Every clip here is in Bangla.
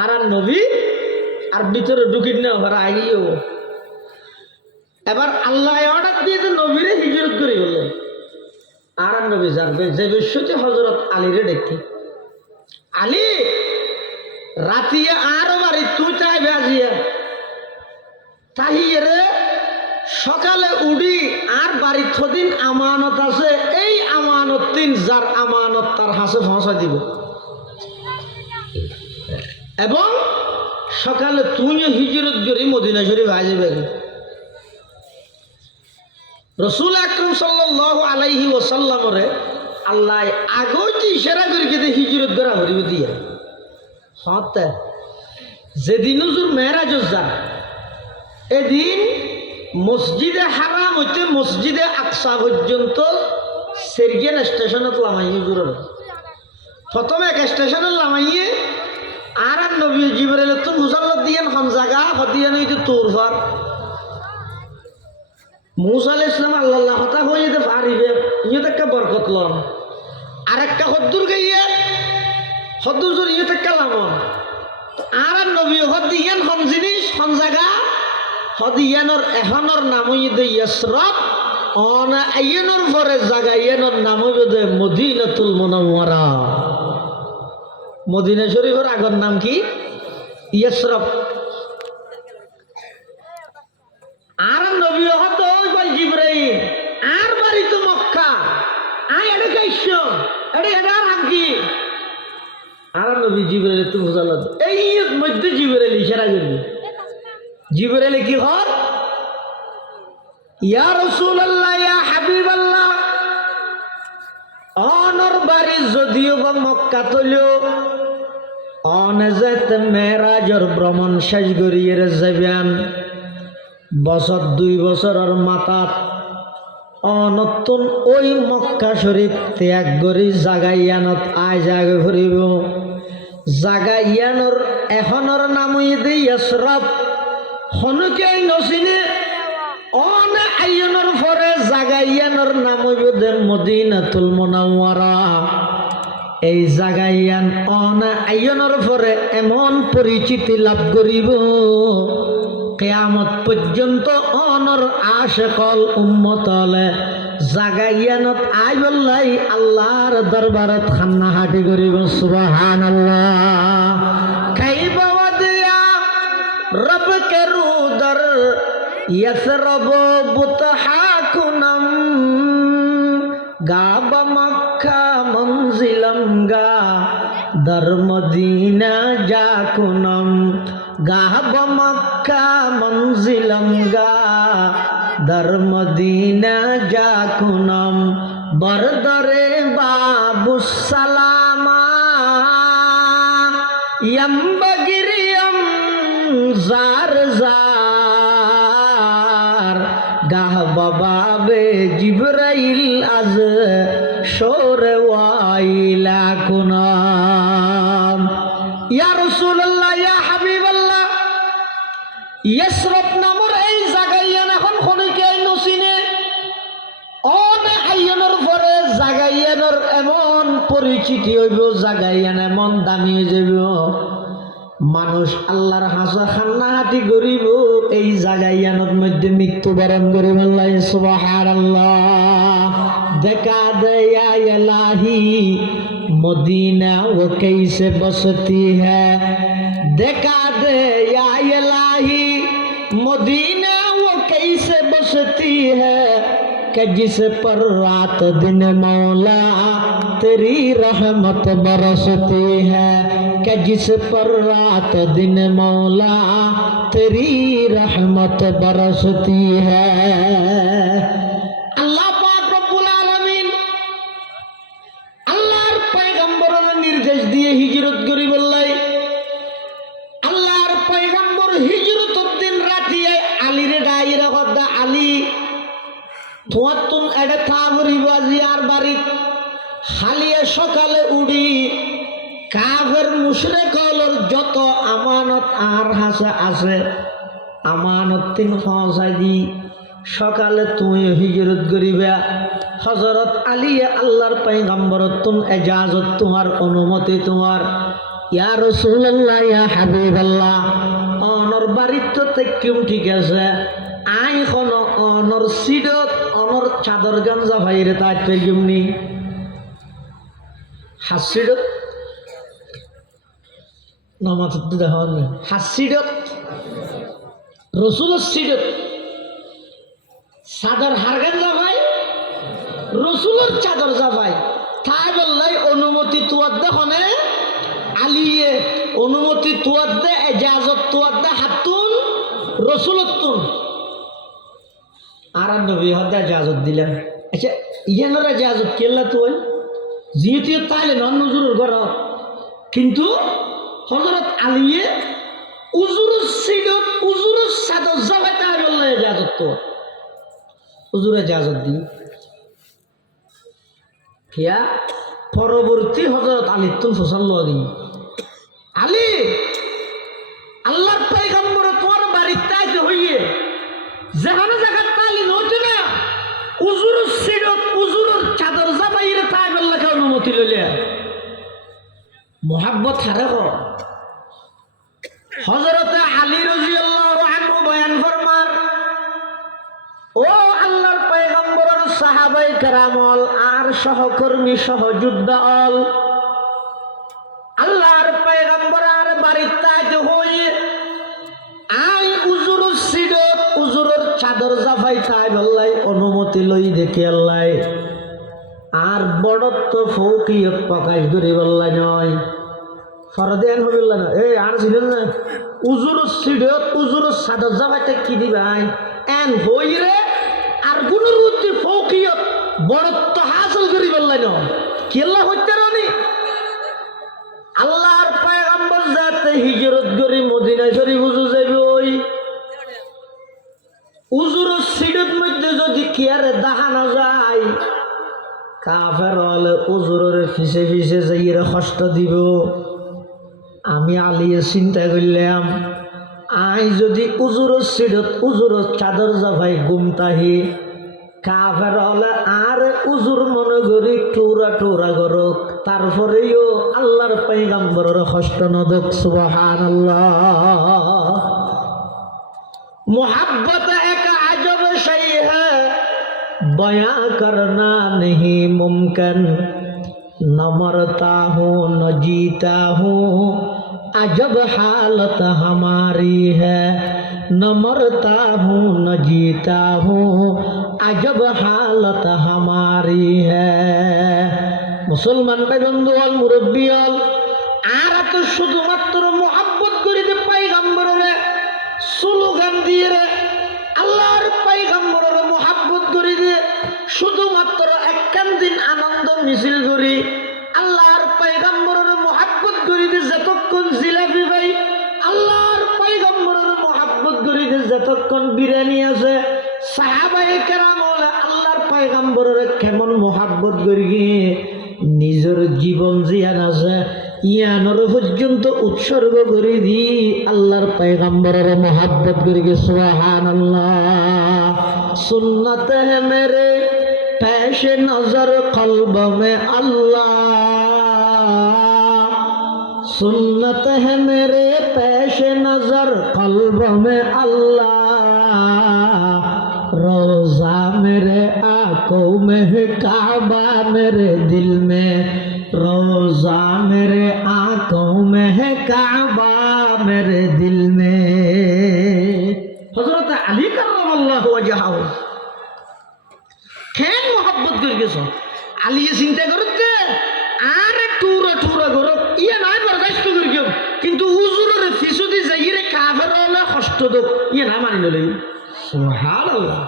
আর নবী আর ভিতরে ঢুকিন না ওরা আইও এবার আল্লাহ অর্ডার দিয়ে নবীরে হিজরত করে গেল। আর নবী জানবে যে বিশ্বতে হজরত আলীরে দেখি আলী রাতিয়া আরো বাড়ি তুই চাই বাজিয়া তাহিয়ে রে সকালে উড়ি আর বাড়ি থদিন আমানত আছে এই আমানত তিন যার আমানত তার হাসে ফসা দিব এবং সকালে তুইও হিজরত করি মদিনা শরীফ আসবে। রসুল আকরাম সাল্লাল্লাহু আলাইহি ওয়াসাল্লামরে আল্লাহ আগতে ইশারা করে কেটে হিজরত করা হরিব দিয়া সত্য যেদিন হুজুর মেরাজ যা এদিন মসজিদে হারাম হইতে মসজিদে আকসা পর্যন্ত সেরগিয়ান স্টেশনত লামাই হুজুরের প্রথমে এক স্টেশনে লামাইয়ে আর নবী জিবরাইল তো মুসাল্লাত দিয়েন হন জায়গা হদিয়ান হইতে তোর ঘর মুসা আলাইহিস সালাম আল্লাহ কথা হয়ে যেতে পারিবে ইয়ে একটা বরকত লন আর একটা হদ্দুর গাইয়ে হদ্দুর ইয়ে একটা লামন আর নবী হদিয়ান হন জিনিস হন জায়গা হদিয়ানোর এখনর নাম হইতে ইয়াসরব অনা আইয়ানোর পরে জায়গা ইয়ানোর নাম হইতে মদিনাতুল মুনাওয়ারা। মদিনা শরীফের আগের নাম কি ইয়াসরব। আর নবী হত ওই জিবরাইল আর বাড়ি তো মক্কা আই এটা কাইছ এটা আর কি আর নবী জিবরাইল তো বুঝালো এই মধ্যে জিবরাইল ইশারা করবি জিবরাইল কি হর ইয়া রাসূলুল্লাহ ইয়া হাবিবাল্লাহ অনর বাড়ি যদিও বা মক্কা তলিও অনেজেত মেরাজর ভ্রমণ শেষ করিয়ে যাবেন বছর 2 বছরের মাথাত অনতুন ওই মক্কা শরীফ ত্যাগ করি জাগাইয়ানত আয় জাগে ফুরিব জাগাইয়ানোর এখনর নাম হইতে ইয়াসরব হনুকে নসিনে অন আইয়নোর পরে জাগাইয়ানোর নাম হইবে মদিনাতুল মুনাওয়ারা। এই জাগাইয়ান অন আইয়নোর পরে এমন পরিচিতি লাভ করিব কিয়ামত পর্যন্ত অনর আশিকল উম্মতলে জাগাইয়ানত আইবল্লাই আল্লাহর দরবারত খান্না হাঁটি করিব সুবহানাল্লাহ। কাইবা ওয়াদিয়া রব কে রুদর ইয়াসরব বুতহাকুনম গাবা মক্কা মনজিলম গা দর মদিনা জাকুনম গাব মক্কা মনজিলম গা দর মদিনা জাকুনম বরদরে বাবু সালামা ইয়ম বগিরিয়ম জার জার গাহ বাবে জিবরাইল আজ শোরে ওয়াইলা কুনাম। ইয়া রাসূলুল্লাহ ইয়া হাবিবাল্লাহ ইয়াসরব নামের এই জাগাইয়ান এখন খনিকে নসিনে অন আইয়ানোর পরে জাগাইয়ানোর এমন পরিচিতি হইব জাগাইয়ান এমন দামি হয়ে যাব মানুষ আল্লাহর হাসা খান্না হাতি করিব এই জাগাইয়ানোর মধ্যে মৃত্যুবরণ করিব আল্লাহ সুবহানাল্লাহ। দেখা দেয়া ইলাহি मदीना वो कैसे बसती है देखा दे या इलाही मदीना वो कैसे बसती है कि जिस पर रात दिन मौला तेरी रहमत बरसती है कि जिस पर रात दिन मौला तेरी रहमत बरसती है। निर्देश दिए हिजरत करी बल्लाई अल्लाहर पैगम्बर हिजरत दिन रातिए आली रे डायरा गद्दा आली थोतुन एडे थावरी बाजियार बारी हालिए सकाले उड़ी काफेर मुशरिकलर যত আমানত আর হাসে আছে আমানত তিন ফসাই দি সকালে তুমি হিজরত করিবা হযরত আলী আল্লাহর পয়গম্বরত তুম ইজাজত তোমার অনুমতি তোমার ইয়া রাসূলুল্লাহ ইয়া হাবিবাল্লাহ অনর বাড়িত তেকিম ঠিক আছে আই কোন অনর সিডত অনর চাদর গামজা ভাইরে তাই তেকিমনি হাসিডত নামাজ দেখাও না হাসিডত রসুলের সিডত চাদর হারগান যাবাই রসুলের চাদর যাবাই তাই বললাই অনুমতি তুয়ার দেখনে আলিয়ে অনুমতি তুয়ার দে এজাজত তুয়ার দে হাতুন রসুলতুন আর নবী হদে এজাজত দিলেন আচ্ছা ইয়ানোর এজাজত কেল্লা তুই যেহেতু তাইলে নন নজরুর ঘর কিন্তু হযরত আলিয়ে উজুরুস সিডত উজুরুস চাদর যাবাই তাই বললাই এজাজত তো উজুরে এজাজত দি কিয়া পরবর্তী হযরত আলী তুন সাল্লাল্লাহু আলাইহি আলী আল্লাহর পয়গম্বর তোমার বাড়িতে আইতে হইয়ে যেখানে জায়গা তালি নইতে না উজুরুস সিডত উজুরুর চাদর যাবাইরে তাই বললাকে অনুমতি লইলে মুহাব্বত হারে কর হযরত আলী রাদিয়াল্লাহু আনহু বয়ান ফরমান ও আল্লাহর পয়গম্বরের সাহাবায়ে কেরামল আর সহকর্মী সহযোদ্ধা অল আল্লাহর পয়গম্বর আর বাড়িতে আইতে হইয়ে আই উজুরুস সিডত উজুরের চাদর জাফাই তাই বললাই অনুমতি লই দেখে আল্লাহ আর বড়ত্ব ফৌকিয়ত প্রকাশ করে বললাই নয় ফরদেন হবিল্লা না এই আর ছিলেন না উজুরুস সিডত উজুরুস চাদর জাফাইতে কি দিবাই এন হইরে আর গুণের মধ্যে ফৌকিয়ত বড়ত্ব হাসিল করি বললাই নয় কেল্লা হইতে রানি আল্লাহর পয়গম্বর যাতে হিজরত করি মদিনা শরীফ উজু যাইবে ওই উজুরুস সিডত মধ্যে যদি কিয়ারে দাহানো যায় কাফের হলে উজুরের ফিসে ফিসে যাইয়ে কষ্ট দিব আমি আলিয়ে চিন্তা করলাম আই যদি উজুরুস সিডত উজুরুস চাদর জাফাই গুমতাহি কাফের হলে আর উজুর মনে করি টুরা টুরা করুক তারপরেও আল্লাহর পয়গম্বরের কষ্ট নদক সুবহানাল্লাহ मोहब्बत एक अजब शय है बयां करना नहीं मुमकिन न मरता हूँ न जीता हूँ अजब हालत हमारी है न मरता हूँ न जीता हूँ अजब हालत हमारी है मुसलमान भाई बंधु अल मुरब्बी अल আর তো শুধুমাত্র মোহাব্বত করিতে পয়গম্বরের স্লোগান দিয়ে আল্লাহর পয়গম্বরের মোহাব্বত করি দিয়ে শুধুমাত্র একখান দিন আনন্দ মিছিল করি আল্লাহর পয়গম্বরের মোহাব্বত করি দিয়ে যতক্ষণ জিলাপি ভাই আল্লাহর পয়গম্বরের মোহাব্বত করি দিয়ে যতক্ষণ বিরিয়ানি আছে সাহাবায়ে কেরাম হলে আল্লাহর পয়গম্বরের কেমন মোহাব্বত করি গিয়ে নিজের জীবন জিয়ান আছে ইয়ানোর পর্যন্ত উৎসর্গ করে দি আল্লাহর পয়গম্বরের মোহাব্বত করে গে সুবহানাল্লাহ সুন্নত है मेरे पेश नजर कल्ब में अल्लाह सुन्नत है मेरे पेश नजर कल्ब में अल्लाह रोजा मेरे आंखों में है काबा मेरे दिल में रोजा मेरे आंखों में है काबा मेरे दिल में हजरत अली करमल्लाहु वजहहु কেন মোহাব্বত করে গেছ আলিয়ে চিন্তা করতে আর টুরা টুরা করো ইয়ে নাই বরদাস্ত করে গেও কিন্তু হুজুরের ফিসুদি যাইরে কাফের হলে কষ্ট দো ইয়ে না মানি লই সুবহানাল্লাহ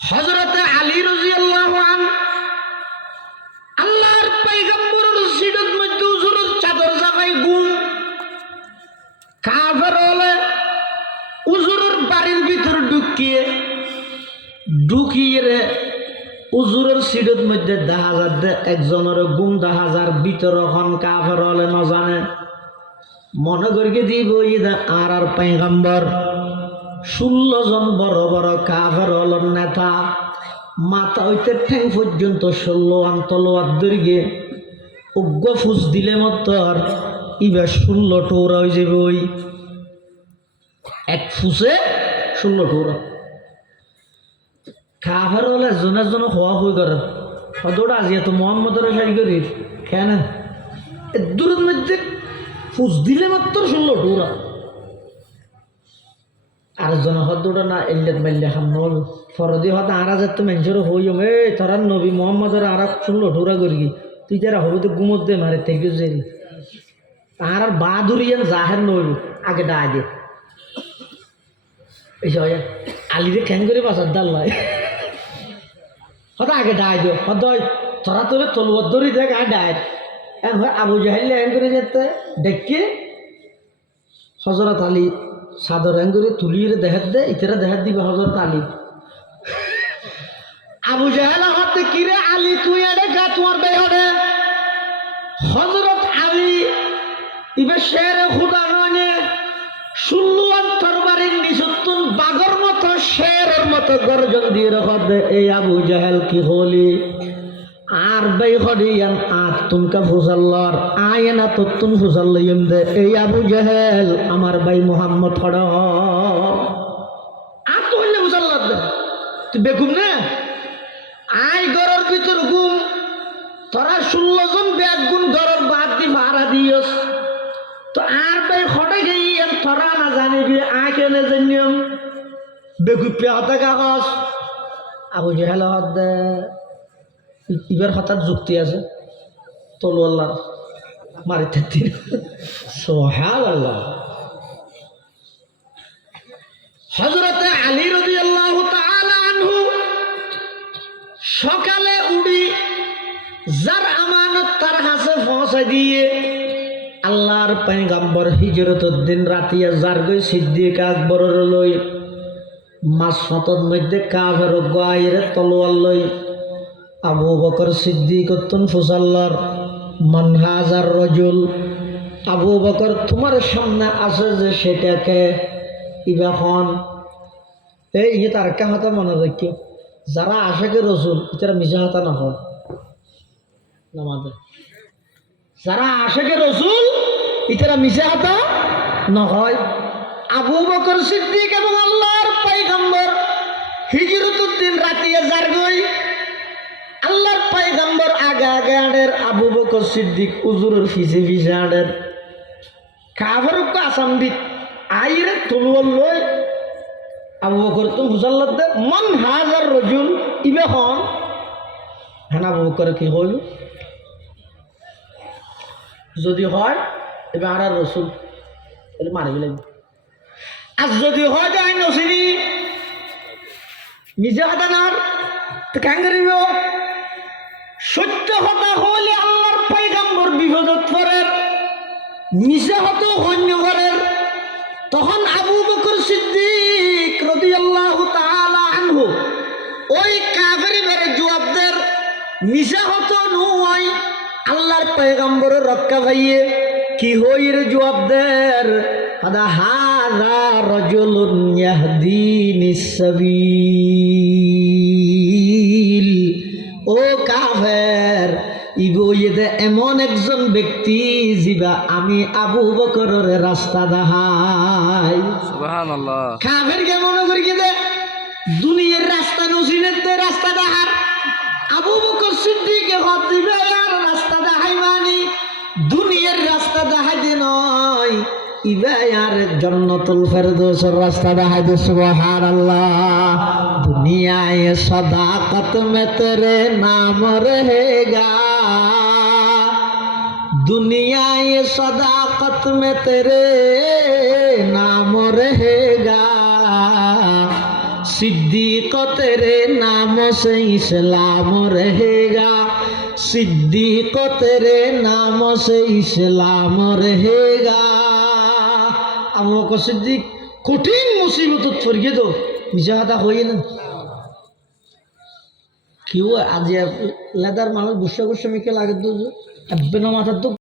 হযরত আলী রাদিয়াল্লাহু আনহু আল্লাহর পয়গম্বরের সিডত মধ্যে হুজুরের চাদর জাগাই গুম কাফের হলে হুজুরের বাড়ির ভিতর ঢুকিয়ে রে হুজুরের সিডত মধ্যে দেখা যায় একজনের গুম দেখা যার ভিতর হন কাফের হলে না জানে মনে করিয়ে দিব ইদা আর পয়গম্বর 16 জন বড় বড় কাফের হলর নেতা, মাথা হইতে ঠ্যাং পর্যন্ত 16 আন তলোয়ার দৈর্ঘ্যে উগ্র ফুস দিলে মতর ইবার 16 টৌরা হয়ে যাবে। ওই এক ফুসে 16 টৌরা। কাফের হলে জনের জন হওয়া হয়ে করে হদোড়া আজি এত মোহাম্মদের সারি করি কেন দূরের মধ্যে ফুস দিলে মাত্র 16 টৌরা। আর জন হদোড়া না এল্লেত মাইলে হাম নল ফরদি হতে আরা যেত মানুষের হইম এ তারা নবী মোহাম্মদের আরা 16 টৌরা করি তুই যারা হবে তো গুমত দে মারে থেকে যে আর বাহাদুরিয়ান জাহের নইব আগে ডা দে এই আলিরে খ্যাং করে বাসার ডাল লাই হয়তো আগে ডাই দিও হদয় তোরা তোরে তলুয়ার ধরি দেখ আর ডায় আবু জাহেল হ্যাং করে যেতে ডেকে হজরত আলী সাদর হ্যাং করে তুলিয়ে দেখাত দে ইতারা দেখাত দিবে হজরত আলী। আবু জাহেল হাতে কিরে আলী তুই আরে গা তোমার বেহরে হজরত আলী ইবে শেরে খুদা নয় 16 তরবারির নিচুত্তুন বাগর মতো শেরের মতো গর্জন দিয়ে রাখত দে এই আবু জাহেল কি হলি আর বাই হরিয়ান আত তুমকা ফুসাল্লার আয়না তত্তুন ফুসাল্লাইম দে এই আবু জাহেল আমার ভাই মোহাম্মদ হড় আর তো হইলে ফুসাল্লার দে তুই বেগুম না আই গরর ভিতর গুম তোরা 16 জন বেগুন গরর বাদ দি ভাড়া দিয়স তো আর ভাই হড়ে গিয়ে তোরা না জানিবি আয় কেনে জানিম বেগুপিয়া হতা কাগজ আবু জাহেল হত দে ইবার হঠাৎ যুক্তি আছে তলোয়ার মারি থাকতি সুবহানাল্লাহ। হযরতে আলী রাদিয়াল্লাহু তাআলা আনহু সকালে উড়ি যার আমানত তার কাছে পৌঁছে দিয়ে আল্লাহর পয়গম্বর হিজরতের দিন রাতিয়া যার গই সিদ্দিক আকবরের লই মাসফাতর মধ্যে কাফের গায়ের তলোয়ার লই আবু বকর সিদ্দিক উত্তন ফুসাল্লার মানহাজার রজুল আবু বকর তোমার সামনে আছে যে সেটাকে ইবাখন এই তার একটা হাতা মনে রাখিও যারা আশেকে রসুল তারা মিশা হাতা না হয় নামাজে যারা আশেকে রসুল ইতারা মিশা হাতা না হয়। আবু বকর সিদ্দিক এবং আল্লাহর পয়গম্বর হিজরতের দিন রাতিয়া যার গই আল্লাহর পয়গম্বর আগে আগে আডের আবু বকর সিদ্দিক উজুরের ফিসে ফিসে আডের কাফেরক আসামবিদ আইরে তলোয়ার লই আবু বকর তো হুসাল্লাত দে মান হাজার রজুল ইবে হন হ্যাঁ আবু বকর কি হইল যদি হয় এবার আর রসুল এটা মারি গেলেন আর যদি হয় যায় নসিনি নিজে হাতানার তো কেন করিব সত্য হতা হলে আল্লাহর পয়গম্বর বিপদত পড়ের মিশা হতো অন্য ঘরের তখন আবু বকর সিদ্দিক রাদিয়াল্লাহু তাআলা আনহু ওই কাফেরের জবাবদের মিশা হতো নয় আল্লাহর পয়গম্বরের রক্ষা ভাইয়ে কি হইর জবাবদের হাদা হাযা রাজুলুন ইয়াহদিনিস সাবিল ও কাফের ইবইদে এমন একজন ব্যক্তি যিবা আমি আবু বকরের রাস্তা দেখাই সুবহানাল্লাহ। কাফের কে মনে করি কি দে দুনিয়ার রাস্তা নসিনেতে রাস্তা দেখার আবু বকর সিদ্দিককে হদ দিবে আর রাস্তা দেখাই মানে দুনিয়ার রাস্তা দেখাই দে নয় ইবে আর জান্নাতুল ফেরদৌসের রাস্তা দেখাই দে সুবহানাল্লাহ। দুনিয়ায় সদাকত মে তেরে নাম रहेगा दुनियाए सदाकत में तेरे नाम रहेगा सिद्दीक तेरे नाम से इस्लाम रहेगा सिद्दीक तेरे नाम से इस्लाम रहेगा। আবু বকর সিদ্দিক কঠিন মুসিবতত পড়িয়ে তো মিশা কথা হই না কেউ আজ লেদার মানুষ গুসা গুসা মিকে লাগে তো মাথার তো